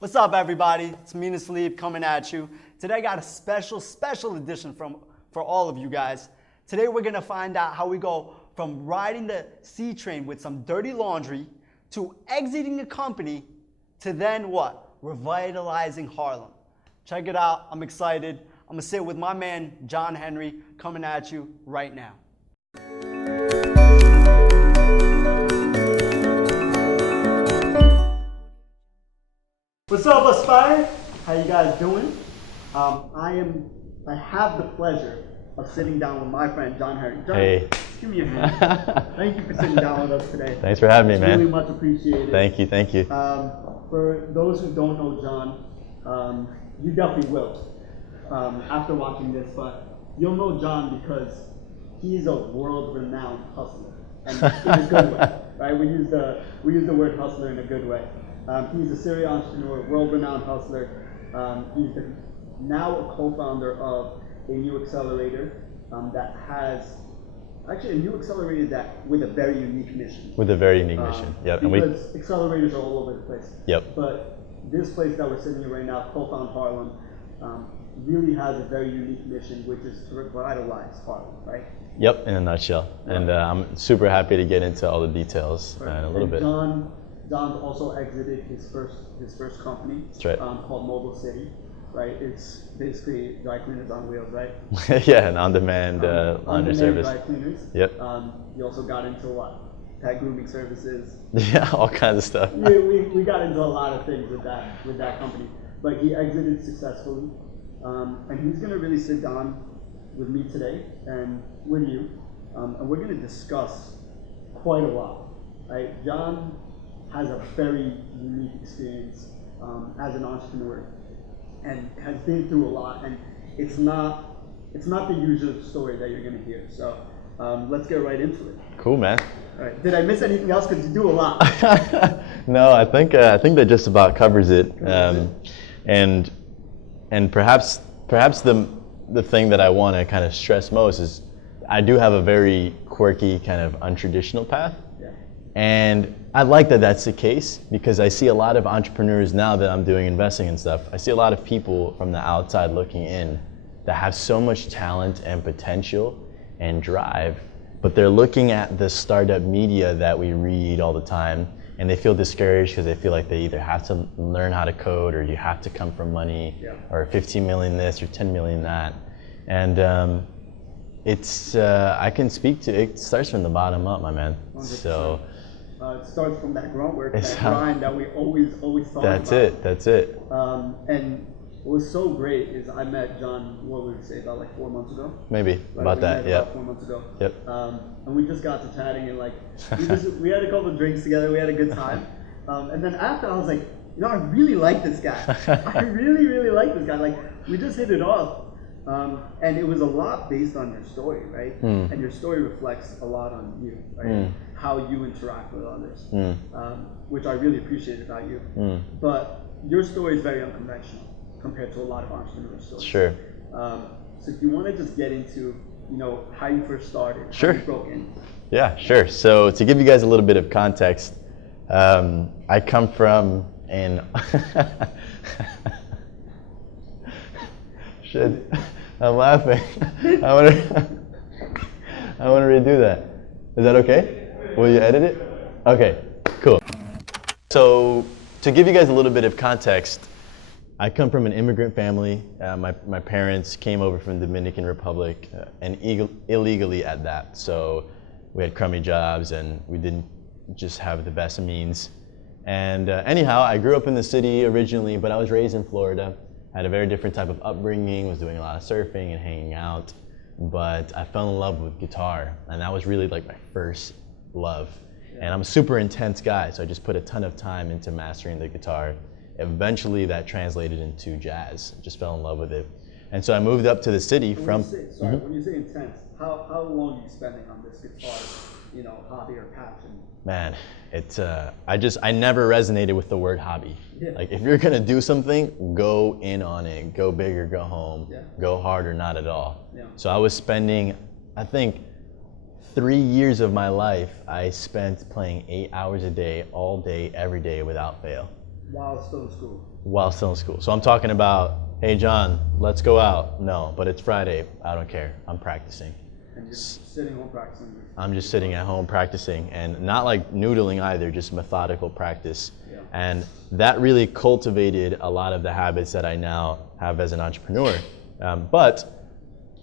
What's up, everybody? It's Mina Salib coming at you. Today I got a special edition for all of you guys. Today we're gonna find out how we go from riding the C train with some dirty laundry to exiting the company to then what? Revitalizing Harlem. Check it out. I'm excited. I'm gonna sit with my man, John Henry, coming at you right now. What's up, Usspire? How you guys doing? I have the pleasure of sitting down with my friend, John Henry. John, hey. Give me your hand. Thank you for sitting down with us today. Thanks for having me, man. Really much appreciated. Thank you. For those who don't know John, you definitely will after watching this, but you'll know John because he's a world-renowned hustler, and in a good way, right? We use the word hustler in a good way. He's a serial entrepreneur, world-renowned hustler. He's now a co-founder of a new accelerator that has actually a new accelerator that with a very unique mission. With a very unique mission. Yep. Because accelerators are all over the place. Yep. But this place that we're sitting in right now, Cofound Harlem, really has a very unique mission, which is to revitalize Harlem, right? Yep, in a nutshell. Right. And I'm super happy to get into all the details in a little bit. John's also exited his first company. That's right. Called Mobile City, right? It's basically dry cleaners on wheels, right? Yeah, an on-demand laundry service. Dry cleaners. Yep. You also got into what? Pet grooming services. Yeah, all kinds of stuff. we got into a lot of things with that company, but he exited successfully, and he's gonna really sit down with me today and with you, and we're gonna discuss quite a lot, right? John has a very unique experience as an entrepreneur and has been through a lot, and it's not the usual story that you're going to hear. So let's get right into it. Cool, man. All right. Did I miss anything else? Because you do a lot. No, I think that just about covers it. And perhaps the thing that I want to kind of stress most is I do have a very quirky kind of untraditional path. And I like that that's the case because I see a lot of entrepreneurs now that I'm doing investing and stuff. I see a lot of people from the outside looking in that have so much talent and potential and drive, but they're looking at the startup media that we read all the time and they feel discouraged because they feel like they either have to learn how to code or you have to come from money or 15 million this or 10 million that. And it's, I can speak to, it starts from the bottom up, my man. 100%. So. It starts from that grunt work, that grind that we always thought about. That's it. And what was so great is I met John, what would we say, about like 4 months ago? Maybe, right? About that, yeah. About 4 months ago. Yep. And we just got to chatting and like, we had a couple of drinks together, we had a good time. And then after I was like, you know, I really like this guy. I really like this guy. Like, we just hit it off. And it was a lot based on your story, right? And your story reflects a lot on you, right? How you interact with others, which I really appreciate about you. But your story is very unconventional compared to a lot of entrepreneur stories. Sure. So if you want to just get into, you know, how you first started, sure. How you broke in. Yeah, sure. So to give you guys a little bit of context, I come from an shit. I'm laughing. I want to redo that. Is that okay? Will you edit it? Okay, cool. So to give you guys a little bit of context, I come from an immigrant family. My parents came over from the Dominican Republic and illegally at that. So we had crummy jobs and we didn't just have the best means. And anyhow, I grew up in the city originally, but I was raised in Florida. I had a very different type of upbringing, was doing a lot of surfing and hanging out, but I fell in love with guitar, and that was really like my first love. And I'm a super intense guy, so I just put a ton of time into mastering the guitar. Eventually that translated into jazz, just fell in love with it. And so I moved up to the city when you say intense, how long are you spending on this guitar, you know, hobby or passion? Man, it's I never resonated with the word hobby. Yeah. Like if you're gonna do something, go in on it, go big or go home, go hard or not at all. Yeah. So I was spending, I think 3 years of my life I spent playing 8 hours a day, all day, every day without fail. While still in school. While still in school. So I'm talking about, hey John, let's go out. No, but it's Friday. I don't care. I'm practicing. And just sitting home practicing. I'm just sitting at home practicing, and not like noodling either, just methodical practice. Yeah. And that really cultivated a lot of the habits that I now have as an entrepreneur.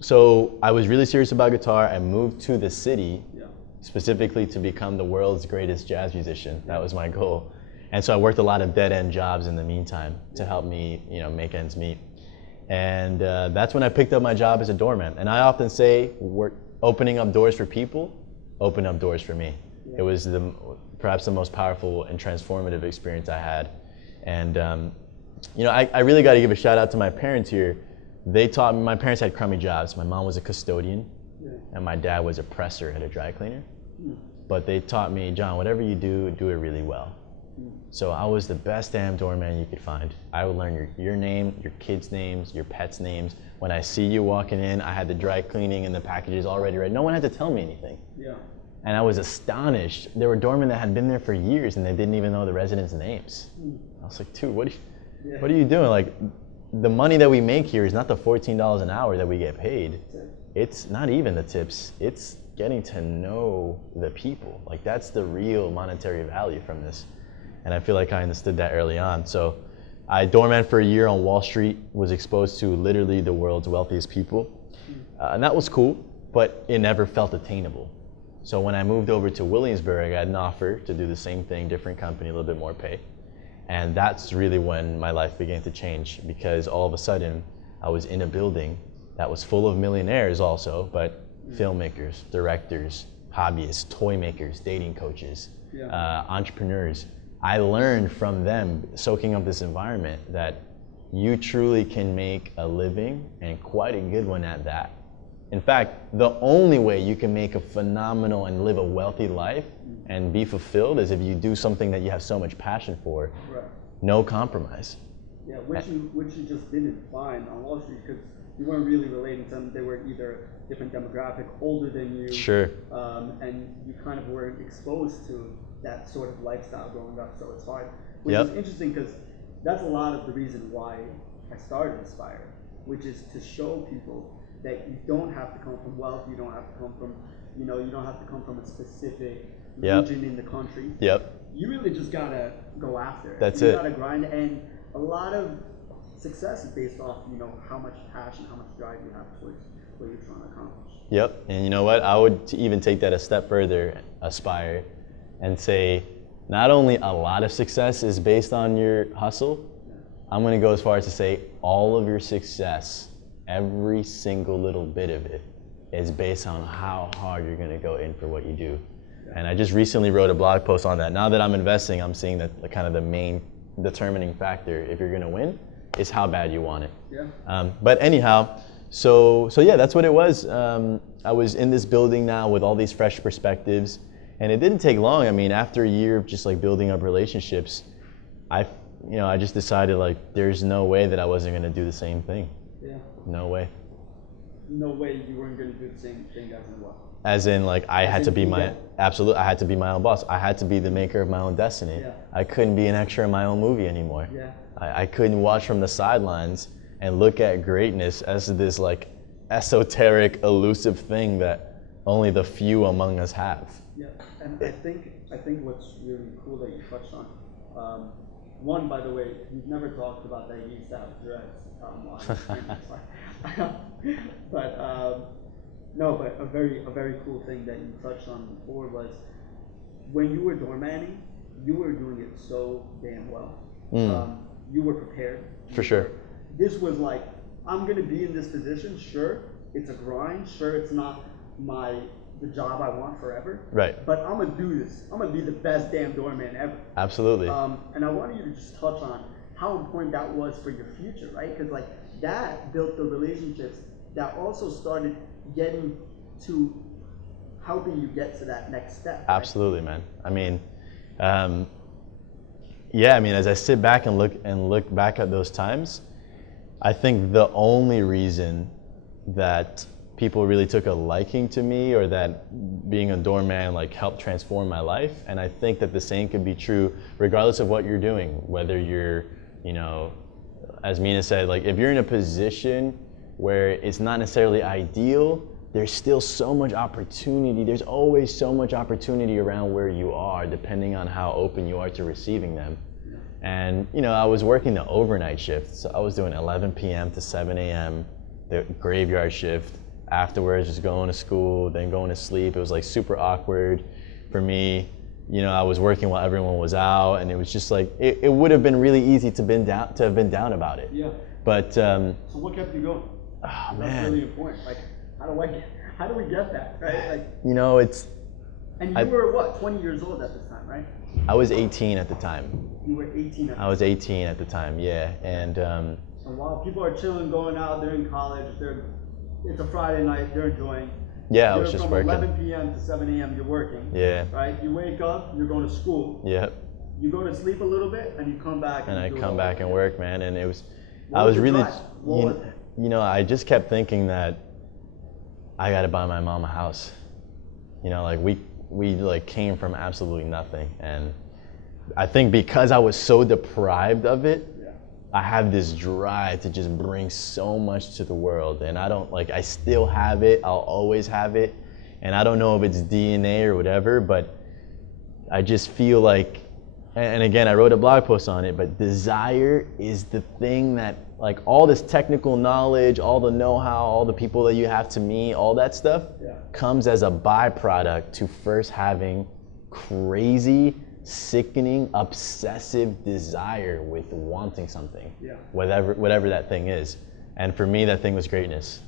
So I was really serious about guitar. I moved to the city specifically to become the world's greatest jazz musician. That was my goal. And so I worked a lot of dead-end jobs in the meantime to help me, make ends meet. And that's when I picked up my job as a doorman. And I often say, opening up doors for people, open up doors for me. It was perhaps the most powerful and transformative experience I had. And I really got to give a shout out to my parents here. They taught me. My parents had crummy jobs. My mom was a custodian, and my dad was a presser at a dry cleaner. But they taught me, John, whatever you do, do it really well. So I was the best damn doorman you could find. I would learn your name, your kids' names, your pets' names. When I see you walking in, I had the dry cleaning and the packages already ready. No one had to tell me anything. Yeah. And I was astonished. There were doormen that had been there for years and they didn't even know the residents' names. I was like, dude, what are you doing? Like, the money that we make here is not the $14 an hour that we get paid. It's not even the tips. It's getting to know the people. Like, that's the real monetary value from this. And I feel like I understood that early on. So I doorman for a year on Wall Street, was exposed to literally the world's wealthiest people. And that was cool, but it never felt attainable. So when I moved over to Williamsburg, I had an offer to do the same thing, different company, a little bit more pay. And that's really when my life began to change, because all of a sudden I was in a building that was full of millionaires also, but filmmakers, directors, hobbyists, toy makers, dating coaches, entrepreneurs. I learned from them, soaking up this environment, that you truly can make a living, and quite a good one at that. In fact, the only way you can make a phenomenal and live a wealthy life and be fulfilled is if you do something that you have so much passion for, no compromise. Yeah, which you just didn't find on Wall Street, because you weren't really relating to them. They were either different demographic, older than you, and you kind of weren't exposed to that sort of lifestyle growing up, so it's hard. Which is interesting, because that's a lot of the reason why I started Usspire, which is to show people that you don't have to come from wealth, you don't have to come from, you don't have to come from a specific region in the country. You really just gotta go after it. That's you gotta grind, and a lot of success is based off, how much passion, how much drive you have towards what you're trying to accomplish. And you know what? I would even take that a step further, Aspire, and say not only a lot of success is based on your hustle, I'm gonna go as far as to say all of your success, every single little bit of it, is based on how hard you're gonna go in for what you do. And I just recently wrote a blog post on that. Now that I'm investing, I'm seeing that the main determining factor, if you're gonna win, is how bad you want it. But anyhow, so yeah, that's what it was. I was in this building now with all these fresh perspectives, and it didn't take long. I mean, after a year of just building up relationships, I just decided there's no way that I wasn't gonna do the same thing. No way. No way you weren't gonna do the same thing as in what? As in, I had to be I had to be my own boss. I had to be the maker of my own destiny. I couldn't be an extra in my own movie anymore. I couldn't watch from the sidelines and look at greatness as this esoteric, elusive thing that only the few among us have. And I think what's really cool that you touched on, one, by the way, you've never talked about that you used to have dreads. But a very cool thing that you touched on before was when you were doormanning, you were doing it so damn well. You were prepared. For sure. This was I'm gonna be in this position. Sure, it's a grind. Sure, it's not the job I want forever. But I'm gonna do this. I'm gonna be the best damn doorman ever. Absolutely. And I wanted you to just touch on how important that was for your future, right? Because that built the relationships that also started getting to helping you get to that next step. Right? Absolutely, man. I mean, as I sit back and look back at those times, I think the only reason that people really took a liking to me, or that being a doorman like helped transform my life. And I think that the same could be true regardless of what you're doing, whether you're, you know, as Mina said, like if you're in a position where it's not necessarily ideal, there's still so much opportunity. There's always so much opportunity around where you are, depending on how open you are to receiving them. And you know, I was working the overnight shift, so I was doing 11 p.m. to 7 a.m., the graveyard shift. Afterwards, just going to school, then going to sleep. It was like super awkward for me. You know, I was working while everyone was out, and it was just like, it would have been really easy to have been down about it. Yeah. But so what kept you going? Oh man, that's really important. Like, how do we get that, right? Like, you know, it's. And you were what, 20 years old at this time, right? I was 18 at the time. You were 18 at the time. I was 18 at the time, yeah, and. So while people are chilling, going out, they're in college, it's a Friday night, they're enjoying. Yeah, I was just working. From 11 p.m. to 7 a.m. you're working. Yeah. Right? You wake up, you're going to school. Yep. You go to sleep a little bit, and you come back. And I come back and work, man. And it was, I was really, you know, I just kept thinking that I got to buy my mom a house. You know, like we like came from absolutely nothing, and I think because I was so deprived of it, I have this drive to just bring so much to the world, and I still have it, I'll always have it, and I don't know if it's DNA or whatever, but I just feel like, and again, I wrote a blog post on it, but desire is the thing that, like all this technical knowledge, all the know-how, all the people that you have to meet, all that stuff comes as a byproduct to first having crazy, sickening, obsessive desire with wanting something, whatever that thing is. And for me, that thing was greatness.